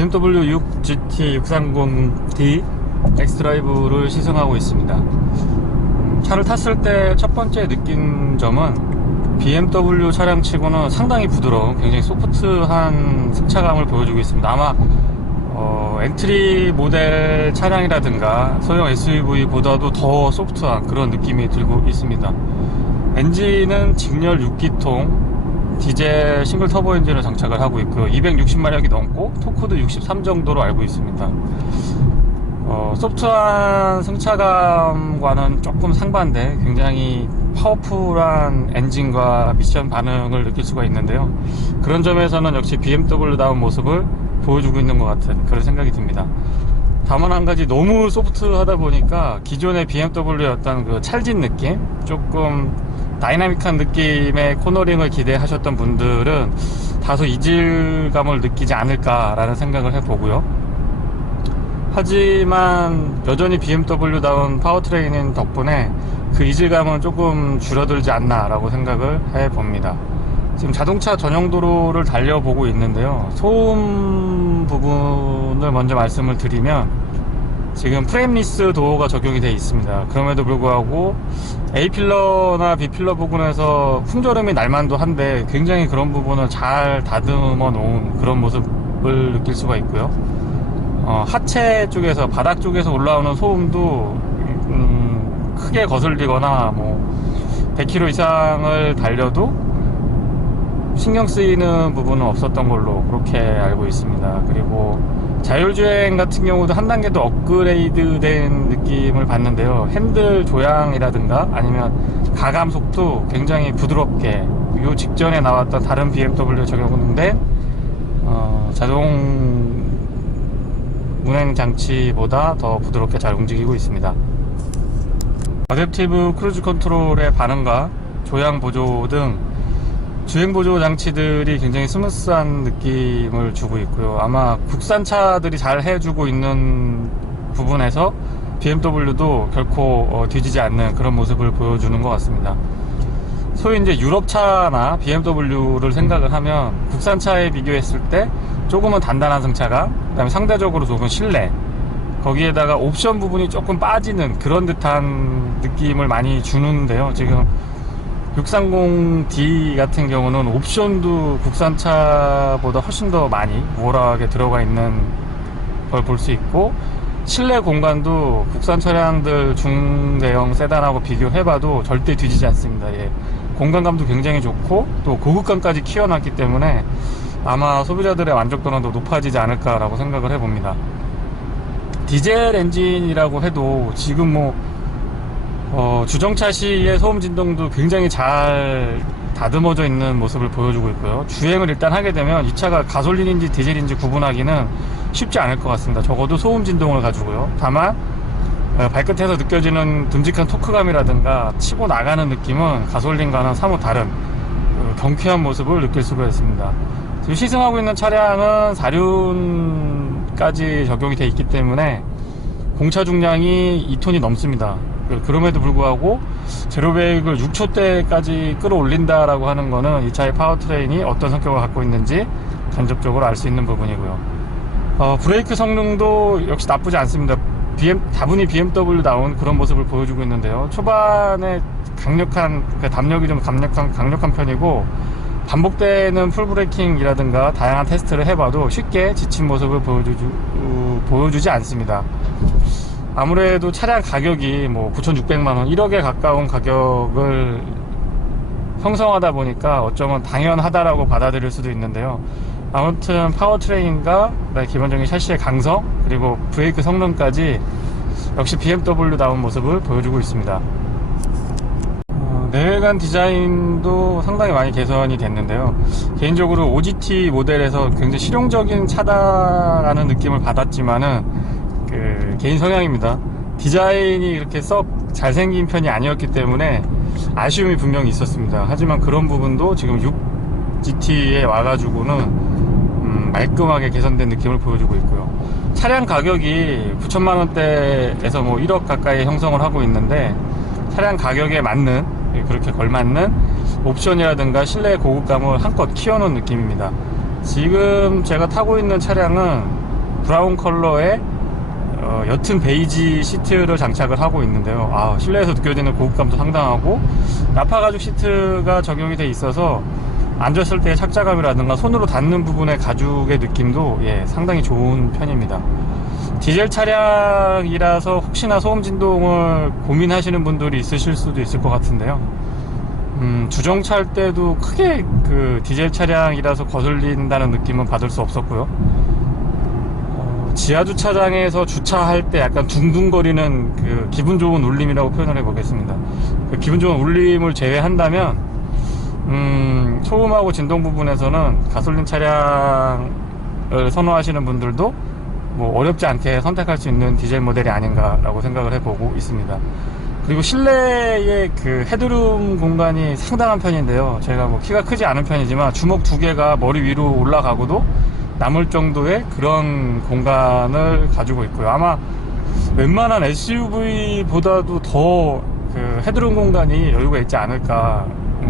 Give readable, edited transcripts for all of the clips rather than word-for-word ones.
BMW 6GT 630D 엑스드라이브를 시승하고 있습니다. 차를 탔을 때 첫 번째 느낀 점은 BMW 차량치고는 상당히 부드러운, 굉장히 소프트한 승차감을 보여주고 있습니다. 아마 엔트리 모델 차량이라든가 소형 SUV보다도 더 소프트한 그런 느낌이 들고 있습니다. 엔진은 직렬 6기통 디젤 싱글 터보 엔진을 장착을 하고 있고요. 260마력이 넘고 토크도 63 정도로 알고 있습니다. 소프트한 승차감과는 조금 상반돼 굉장히 파워풀한 엔진과 미션 반응을 느낄 수가 있는데요. 그런 점에서는 역시 BMW다운 모습을 보여주고 있는 것 같은 그런 생각이 듭니다. 다만 한 가지, 너무 소프트하다 보니까 기존의 BMW의 어떤 그 찰진 느낌, 조금 다이나믹한 느낌의 코너링을 기대하셨던 분들은 다소 이질감을 느끼지 않을까라는 생각을 해보고요. 하지만 여전히 BMW다운 파워트레인인 덕분에 그 이질감은 조금 줄어들지 않나 라고 생각을 해봅니다. 지금 자동차 전용 도로를 달려보고 있는데요. 소음 부분을 먼저 말씀을 드리면 지금 프레임리스 도어가 적용이 되어 있습니다. 그럼에도 불구하고 A필러나 B필러 부분에서 풍절음이 날만도 한데 굉장히 그런 부분을 잘 다듬어 놓은 그런 모습을 느낄 수가 있고요. 하체 쪽에서, 바닥 쪽에서 올라오는 소음도 크게 거슬리거나 뭐 100km 이상을 달려도 신경 쓰이는 부분은 없었던 걸로 그렇게 알고 있습니다. 그리고 자율주행 같은 경우도 한 단계 더 업그레이드 된 느낌을 받는데요. 핸들 조향이라든가 아니면 가감속도 굉장히 부드럽게, 요 직전에 나왔던 다른 BMW 적용된 자동 운행 장치보다 더 부드럽게 잘 움직이고 있습니다. 어댑티브 크루즈 컨트롤의 반응과 조향 보조 등 주행 보조 장치들이 굉장히 스무스한 느낌을 주고 있고요. 아마 국산차들이 잘 해주고 있는 부분에서 BMW도 결코 뒤지지 않는 그런 모습을 보여주는 것 같습니다. 소위 이제 유럽차나 BMW를 생각을 하면 국산차에 비교했을 때 조금은 단단한 승차감, 그 다음에 상대적으로 좋은 실내, 거기에다가 옵션 부분이 조금 빠지는 그런 듯한 느낌을 많이 주는데요. 지금 630D 같은 경우는 옵션도 국산차보다 훨씬 더 많이 우월하게 들어가 있는 걸 볼 수 있고, 실내 공간도 국산 차량들 중대형 세단하고 비교해봐도 절대 뒤지지 않습니다. 예. 공간감도 굉장히 좋고 또 고급감까지 키워놨기 때문에 아마 소비자들의 만족도는 더 높아지지 않을까라고 생각을 해봅니다. 디젤 엔진이라고 해도 지금 뭐 주정차 시의 소음 진동도 굉장히 잘 다듬어져 있는 모습을 보여주고 있고요. 주행을 일단 하게 되면 이 차가 가솔린인지 디젤인지 구분하기는 쉽지 않을 것 같습니다. 적어도 소음 진동을 가지고요. 다만 발끝에서 느껴지는 듬직한 토크감이라든가 치고 나가는 느낌은 가솔린과는 사뭇 다른 경쾌한 모습을 느낄 수가 있습니다. 지금 시승하고 있는 차량은 4륜까지 적용이 되어 있기 때문에 공차 중량이 2톤이 넘습니다. 그럼에도 불구하고 제로베이크를 6초대까지 끌어올린다라고 하는 거는 이 차의 파워트레인이 어떤 성격을 갖고 있는지 간접적으로 알 수 있는 부분이고요. 브레이크 성능도 역시 나쁘지 않습니다. 다분히 BMW다운 그런 모습을 보여주고 있는데요. 초반에 강력한, 담력이 좀 강력한 편이고, 반복되는 풀브레이킹이라든가 다양한 테스트를 해봐도 쉽게 지친 모습을 보여주지 않습니다. 아무래도 차량 가격이 뭐 9,600만원, 1억에 가까운 가격을 형성하다 보니까 어쩌면 당연하다라고 받아들일 수도 있는데요. 아무튼 파워트레인과 기본적인 샤시의 강성, 그리고 브레이크 성능까지 역시 BMW다운 모습을 보여주고 있습니다. 내외관 디자인도 상당히 많이 개선이 됐는데요. 개인적으로 OGT 모델에서 굉장히 실용적인 차다라는 느낌을 받았지만은 개인 성향입니다. 디자인이 이렇게 썩 잘생긴 편이 아니었기 때문에 아쉬움이 분명히 있었습니다. 하지만 그런 부분도 지금 6GT에 와가지고는 말끔하게 개선된 느낌을 보여주고 있고요. 차량 가격이 9천만원대에서 뭐 1억 가까이 형성을 하고 있는데, 차량 가격에 맞는, 그렇게 걸맞는 옵션이라든가 실내 고급감을 한껏 키워놓은 느낌입니다. 지금 제가 타고 있는 차량은 브라운 컬러의 옅은 베이지 시트를 장착을 하고 있는데요. 실내에서 느껴지는 고급감도 상당하고, 나파 가죽 시트가 적용이 돼 있어서 앉았을 때의 착자감이라든가 손으로 닿는 부분의 가죽의 느낌도 상당히 좋은 편입니다. 디젤 차량이라서 혹시나 소음 진동을 고민하시는 분들이 있으실 수도 있을 것 같은데요. 주정차 할 때도 크게 그 디젤 차량이라서 거슬린다는 느낌은 받을 수 없었고요. 지하 주차장에서 주차할 때 약간 둥둥거리는 그 기분 좋은 울림이라고 표현을 해보겠습니다. 그 기분 좋은 울림을 제외한다면 소음하고 진동 부분에서는 가솔린 차량을 선호하시는 분들도 뭐 어렵지 않게 선택할 수 있는 디젤 모델이 아닌가라고 생각을 해보고 있습니다. 그리고 실내의 그 헤드룸 공간이 상당한 편인데요. 제가 뭐 키가 크지 않은 편이지만 주먹 두 개가 머리 위로 올라가고도 남을 정도의 그런 공간을 가지고 있고요. 아마 웬만한 SUV보다도 더 그 헤드룸 공간이 여유가 있지 않을까,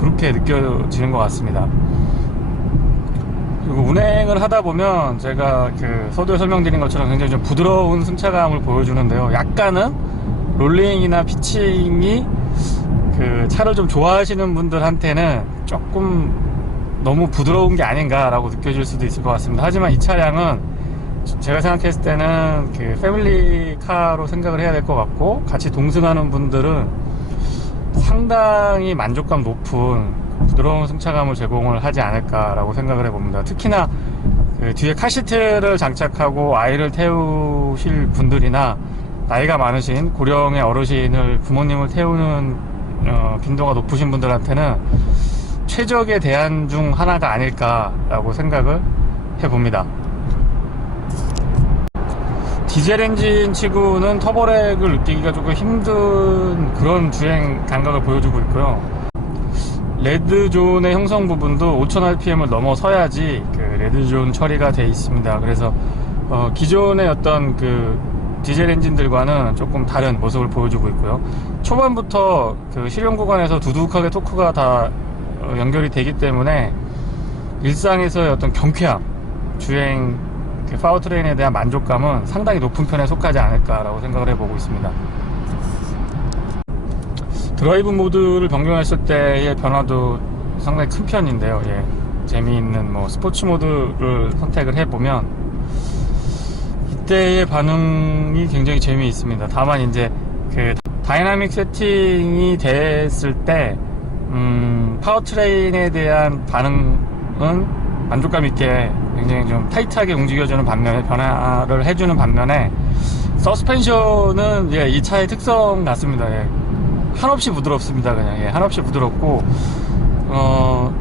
그렇게 느껴지는 것 같습니다. 그리고 운행을 하다 보면 제가 그 서두에 설명드린 것처럼 굉장히 좀 부드러운 승차감을 보여주는데요. 약간은 롤링이나 피칭이 그 차를 좀 좋아하시는 분들한테는 조금 너무 부드러운 게 아닌가라고 느껴질 수도 있을 것 같습니다. 하지만 이 차량은 제가 생각했을 때는 그 패밀리카로 생각을 해야 될 것 같고, 같이 동승하는 분들은 상당히 만족감 높은 부드러운 승차감을 제공을 하지 않을까라고 생각을 해봅니다. 특히나 그 뒤에 카시트를 장착하고 아이를 태우실 분들이나 나이가 많으신 고령의 어르신을, 부모님을 태우는 빈도가 높으신 분들한테는 최적의 대안 중 하나가 아닐까라고 생각을 해봅니다. 디젤 엔진 치고는 터보렉을 느끼기가 조금 힘든 그런 주행 감각을 보여주고 있고요. 레드존의 형성 부분도 5000rpm을 넘어서야지 그 레드존 처리가 되어 있습니다. 그래서 기존의 어떤 그 디젤 엔진들과는 조금 다른 모습을 보여주고 있고요. 초반부터 그 실용 구간에서 두둑하게 토크가 다 연결이 되기 때문에 일상에서의 어떤 경쾌함, 주행 그 파워트레인에 대한 만족감은 상당히 높은 편에 속하지 않을까라고 생각을 해보고 있습니다. 드라이브 모드를 변경했을 때의 변화도 상당히 큰 편인데요. 재미있는 뭐 스포츠 모드를 선택을 해보면 이때의 반응이 굉장히 재미있습니다. 다만 이제 그 다이나믹 세팅이 됐을 때 파워트레인에 대한 반응은 만족감 있게 굉장히 좀 타이트하게 움직여주는 반면에, 변화를 해주는 반면에, 서스펜션은 이 차의 특성 같습니다. 한없이 부드럽습니다. 그냥 한없이 부드럽고,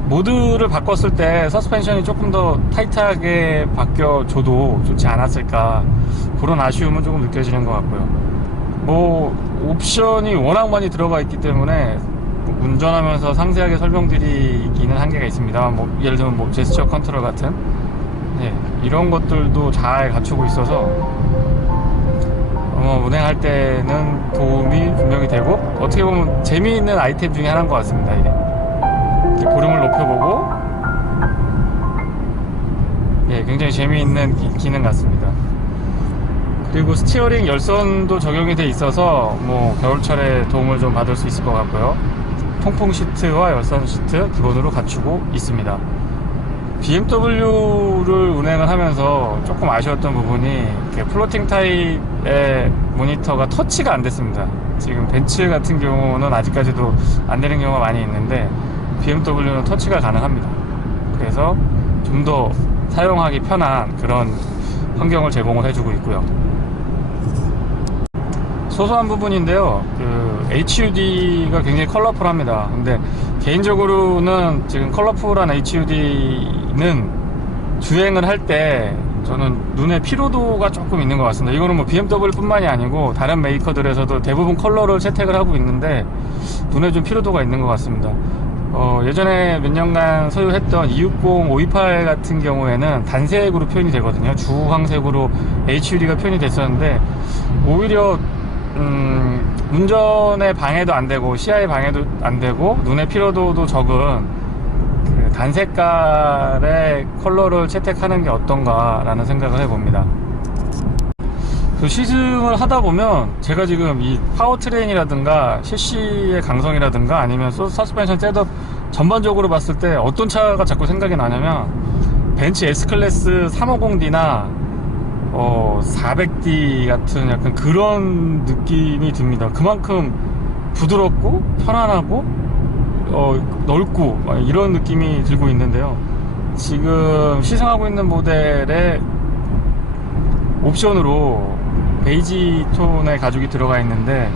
모드를 바꿨을 때 서스펜션이 조금 더 타이트하게 바뀌어줘도 좋지 않았을까, 그런 아쉬움은 조금 느껴지는 것 같고요. 뭐 옵션이 워낙 많이 들어가 있기 때문에 운전하면서 상세하게 설명드리기는 한계가 있습니다. 뭐 예를 들면 뭐 제스처 컨트롤 같은 이런 것들도 잘 갖추고 있어서 운행할 때는 도움이 분명히 되고, 어떻게 보면 재미있는 아이템 중에 하나인 것 같습니다. 이렇게 볼륨을 높여보고 굉장히 재미있는 기능 같습니다. 그리고 스티어링 열선도 적용이 돼 있어서 뭐 겨울철에 도움을 좀 받을 수 있을 것 같고요. 통풍 시트와 열선 시트 기본으로 갖추고 있습니다. BMW를 운행을 하면서 조금 아쉬웠던 부분이 플로팅 타입의 모니터가 터치가 안 됐습니다. 지금 벤츠 같은 경우는 아직까지도 안 되는 경우가 많이 있는데 BMW는 터치가 가능합니다. 그래서 좀 더 사용하기 편한 그런 환경을 제공을 해주고 있고요. 소소한 부분인데요, 그 HUD가 굉장히 컬러풀합니다. 근데 개인적으로는 지금 컬러풀한 HUD는 주행을 할 때 저는 눈에 피로도가 조금 있는 것 같습니다. 이거는 뭐 BMW 뿐만이 아니고 다른 메이커들에서도 대부분 컬러를 채택을 하고 있는데 눈에 좀 피로도가 있는 것 같습니다. 예전에 몇 년간 소유했던 260, 528 같은 경우에는 단색으로 표현이 되거든요. 주황색으로 HUD가 표현이 됐었는데 오히려 운전에 방해도 안 되고 시야에 방해도 안 되고 눈의 피로도도 적은 그 단색깔의 컬러를 채택하는 게 어떤가 라는 생각을 해봅니다. 그 시승을 하다 보면 제가 지금 이 파워트레인이라든가 셰시의 강성이라든가 아니면 서스펜션 셋업 전반적으로 봤을 때 어떤 차가 자꾸 생각이 나냐면 벤츠 S클래스 350D나 400D 같은 약간 그런 느낌이 듭니다. 그만큼 부드럽고 편안하고 넓고 이런 느낌이 들고 있는데요. 지금 시승하고 있는 모델에 옵션으로 베이지 톤의 가죽이 들어가 있는데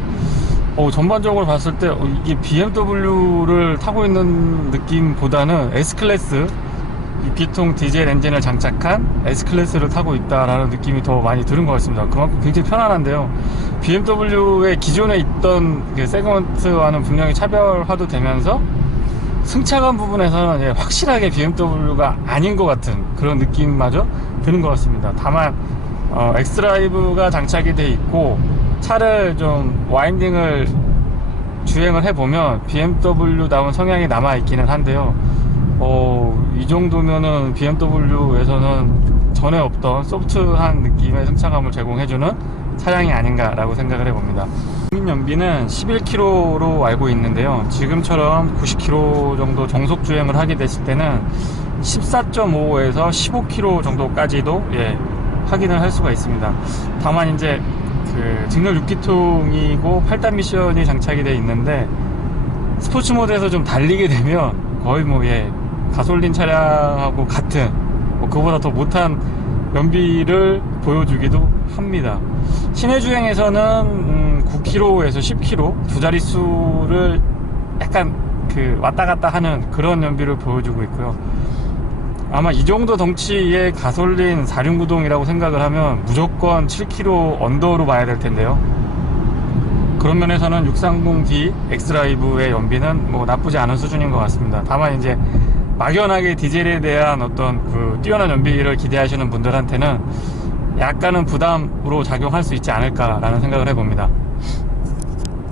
전반적으로 봤을 때 이게 BMW를 타고 있는 느낌보다는 S클래스 6기통 디젤 엔진을 장착한 S클래스를 타고 있다라는 느낌이 더 많이 드는 것 같습니다. 그만큼 굉장히 편안한데요. BMW의 기존에 있던 세그먼트와는 분명히 차별화도 되면서 승차감 부분에서는 확실하게 BMW가 아닌 것 같은 그런 느낌마저 드는 것 같습니다. 다만 엑스드라이브가 장착이 돼 있고 차를 좀 와인딩을 주행을 해보면 BMW다운 성향이 남아있기는 한데요. 이 정도면은 BMW에서는 전에 없던 소프트한 느낌의 승차감을 제공해주는 차량이 아닌가라고 생각을 해봅니다. 연비는 11km로 알고 있는데요. 지금처럼 90km 정도 정속 주행을 하게 됐을 때는 14.5에서 15km 정도까지도 확인을 할 수가 있습니다. 다만 이제 그 직렬 6기통이고 8단 미션이 장착이 되어 있는데 스포츠 모드에서 좀 달리게 되면 거의 가솔린 차량하고 같은 그보다 더 못한 연비를 보여주기도 합니다. 시내 주행에서는 9km에서 10km 두 자릿수를 약간 왔다 갔다 하는 그런 연비를 보여주고 있고요. 아마 이 정도 덩치의 가솔린 4륜구동이라고 생각을 하면 무조건 7km 언더로 봐야 될 텐데요. 그런 면에서는 630D 엑스드라이브의 연비는 나쁘지 않은 수준인 것 같습니다. 다만 이제 막연하게 디젤에 대한 어떤 뛰어난 연비를 기대하시는 분들한테는 약간은 부담으로 작용할 수 있지 않을까라는 생각을 해봅니다.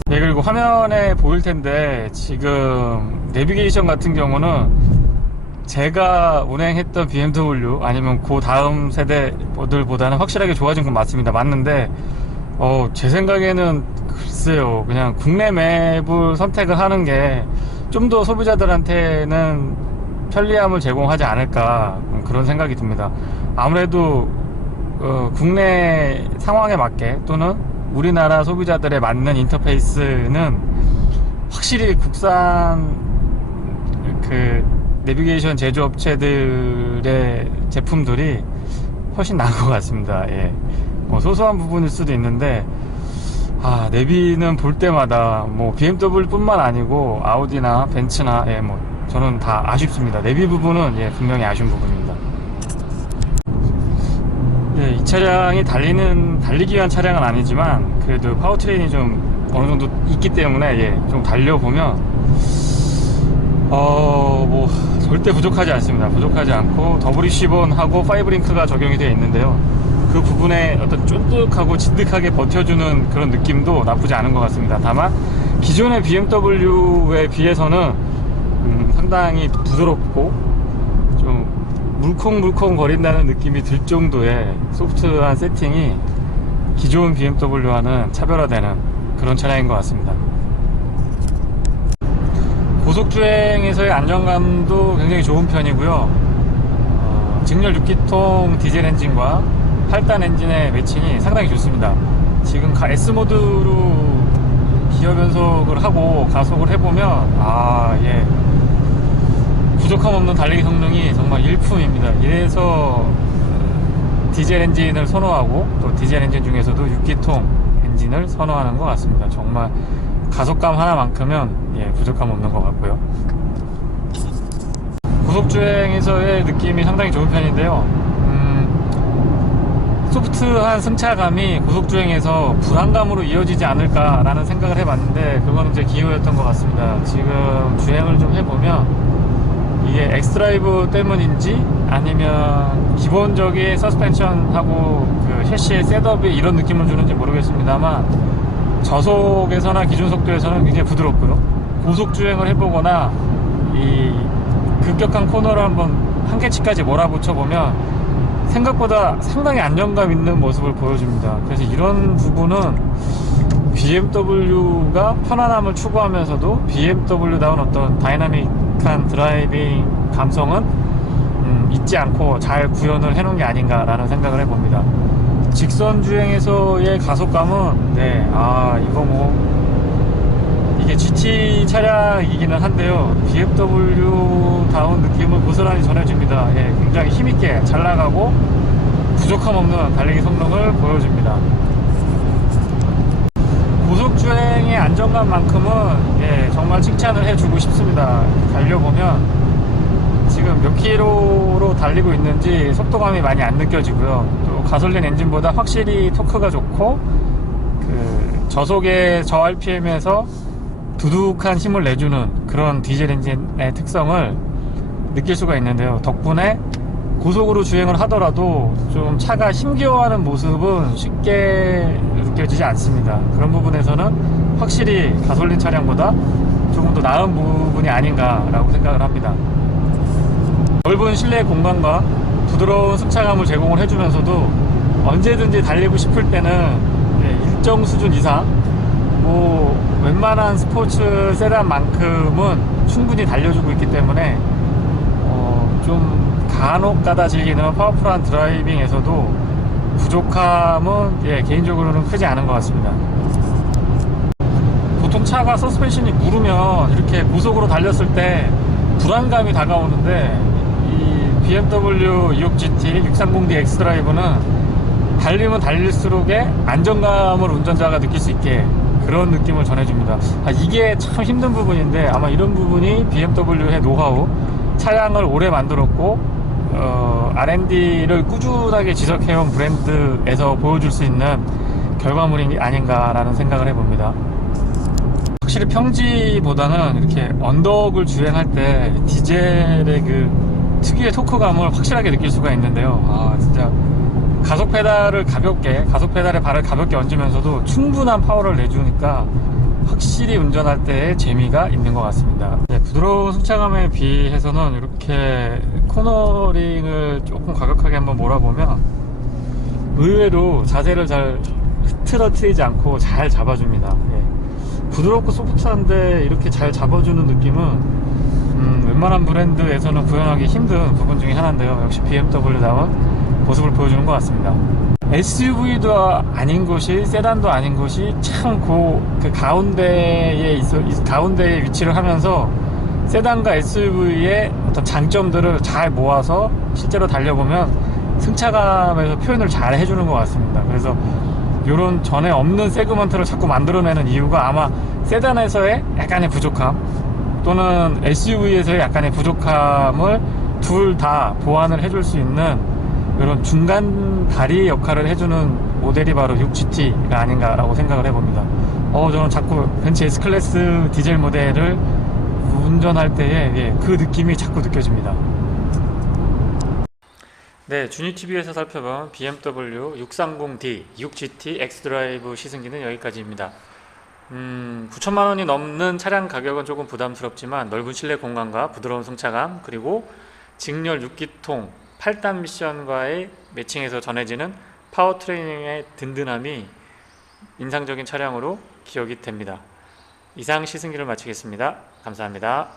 그리고 화면에 보일 텐데 지금 내비게이션 같은 경우는 제가 운행했던 BMW 아니면 그 다음 세대들보다는 확실하게 좋아진 건 맞는데 제 생각에는 글쎄요, 그냥 국내 맵을 선택을 하는 게 좀 더 소비자들한테는 편리함을 제공하지 않을까 그런 생각이 듭니다. 아무래도 국내 상황에 맞게 또는 우리나라 소비자들에 맞는 인터페이스는 확실히 국산 내비게이션 제조업체들의 제품들이 훨씬 나은 것 같습니다. 소소한 부분일 수도 있는데 내비는 볼 때마다 BMW 뿐만 아니고 아우디나 벤츠나 저는 다 아쉽습니다. 내비 부분은 분명히 아쉬운 부분입니다. 이 차량이 달리기 위한 차량은 아니지만 그래도 파워트레인이 좀 어느 정도 있기 때문에 좀 달려보면 절대 부족하지 않습니다. 부족하지 않고 WC1하고 5링크가 적용이 되어 있는데요. 그 부분에 어떤 쫀득하고 진득하게 버텨주는 그런 느낌도 나쁘지 않은 것 같습니다. 다만 기존의 BMW에 비해서는 상당히 부드럽고 좀 물컹물컹 거린다는 느낌이 들 정도의 소프트한 세팅이 기존 BMW와는 차별화되는 그런 차량인 것 같습니다. 고속주행에서의 안정감도 굉장히 좋은 편이고요. 직렬 6기통 디젤 엔진과 8단 엔진의 매칭이 상당히 좋습니다. 지금 S모드로 기어 변속을 하고 가속을 해보면 부족함 없는 달리기 성능이 정말 일품입니다. 이래서 디젤 엔진을 선호하고 또 디젤 엔진 중에서도 6기통 엔진을 선호하는 것 같습니다. 정말 가속감 하나만큼은 부족함 없는 것 같고요. 고속주행에서의 느낌이 상당히 좋은 편인데요. 소프트한 승차감이 고속주행에서 불안감으로 이어지지 않을까라는 생각을 해봤는데 그거는 제 기호였던 것 같습니다. 지금 주행을 좀 해보면 이게 엑스드라이브 때문인지 아니면 기본적인 서스펜션하고 셰시의 셋업이 이런 느낌을 주는지 모르겠습니다만 저속에서나 기준 속도에서는 굉장히 부드럽고요. 고속주행을 해보거나 이 급격한 코너를 한번 한계치까지 몰아붙여보면 생각보다 상당히 안정감 있는 모습을 보여줍니다. 그래서 이런 부분은 BMW가 편안함을 추구하면서도 BMW다운 어떤 다이나믹한 드라이빙 감성은 잊지 않고 잘 구현을 해놓은 게 아닌가라는 생각을 해봅니다. 직선 주행에서의 가속감은 이거 이게 GT 차량이기는 한데요, BMW다운 느낌을 고스란히 전해줍니다. 굉장히 힘있게 잘 나가고 부족함 없는 달리기 성능을 보여줍니다. 고속주행의 안정감만큼은 정말 칭찬을 해주고 싶습니다. 달려보면 지금 몇 킬로로 달리고 있는지 속도감이 많이 안 느껴지고요. 또 가솔린 엔진보다 확실히 토크가 좋고 저속의 저 RPM에서 두둑한 힘을 내주는 그런 디젤 엔진의 특성을 느낄 수가 있는데요. 덕분에 고속으로 주행을 하더라도 좀 차가 힘겨워하는 모습은 쉽게 느껴지지 않습니다. 그런 부분에서는 확실히 가솔린 차량보다 조금 더 나은 부분이 아닌가라고 생각을 합니다. 넓은 실내 공간과 부드러운 승차감을 제공을 해주면서도 언제든지 달리고 싶을 때는 일정 수준 이상 웬만한 스포츠 세단만큼은 충분히 달려주고 있기 때문에 좀 간혹가다 즐기는 파워풀한 드라이빙에서도 부족함은 개인적으로는 크지 않은 것 같습니다. 보통 차가 서스펜션이 무르면 이렇게 고속으로 달렸을 때 불안감이 다가오는데 이 BMW 26GT 630D X드라이브는 달리면 달릴수록의 안정감을 운전자가 느낄 수 있게 그런 느낌을 전해줍니다. 이게 참 힘든 부분인데 아마 이런 부분이 BMW의 노하우, 차량을 오래 만들었고 R&D를 꾸준하게 지속해온 브랜드에서 보여줄 수 있는 결과물이 아닌가라는 생각을 해봅니다. 확실히 평지보다는 이렇게 언덕을 주행할 때 디젤의 그 특유의 토크감을 확실하게 느낄 수가 있는데요. 진짜 가속 페달에 발을 가볍게 얹으면서도 충분한 파워를 내주니까 확실히 운전할 때의 재미가 있는 것 같습니다. 부드러운 승차감에 비해서는 이렇게 코너링을 조금 과격하게 한번 몰아보면 의외로 자세를 잘 흐트러뜨리지 않고 잘 잡아줍니다. 부드럽고 소프트한데 이렇게 잘 잡아주는 느낌은 웬만한 브랜드에서는 구현하기 힘든 부분 중에 하나인데요. 역시 BMW다운 모습을 보여주는 것 같습니다. SUV도 아닌 것이 세단도 아닌 것이 참 그 가운데에 위치를 하면서 세단과 SUV의 어떤 장점들을 잘 모아서 실제로 달려보면 승차감에서 표현을 잘 해주는 것 같습니다. 그래서 이런 전에 없는 세그먼트를 자꾸 만들어내는 이유가 아마 세단에서의 약간의 부족함 또는 SUV에서의 약간의 부족함을 둘 다 보완을 해줄 수 있는 이런 중간 다리 역할을 해주는 모델이 바로 6GT가 아닌가라고 생각을 해봅니다. 저는 자꾸 벤츠 S클래스 디젤 모델을 운전할 때에 그 느낌이 자꾸 느껴집니다. 주니TV에서 살펴본 BMW 630D 6GT X드라이브 시승기는 여기까지입니다. 9천만원이 넘는 차량 가격은 조금 부담스럽지만 넓은 실내 공간과 부드러운 승차감 그리고 직렬 6기통 8단 미션과의 매칭해서 전해지는 파워트레이닝의 든든함이 인상적인 차량으로 기억이 됩니다. 이상 시승기를 마치겠습니다. 감사합니다.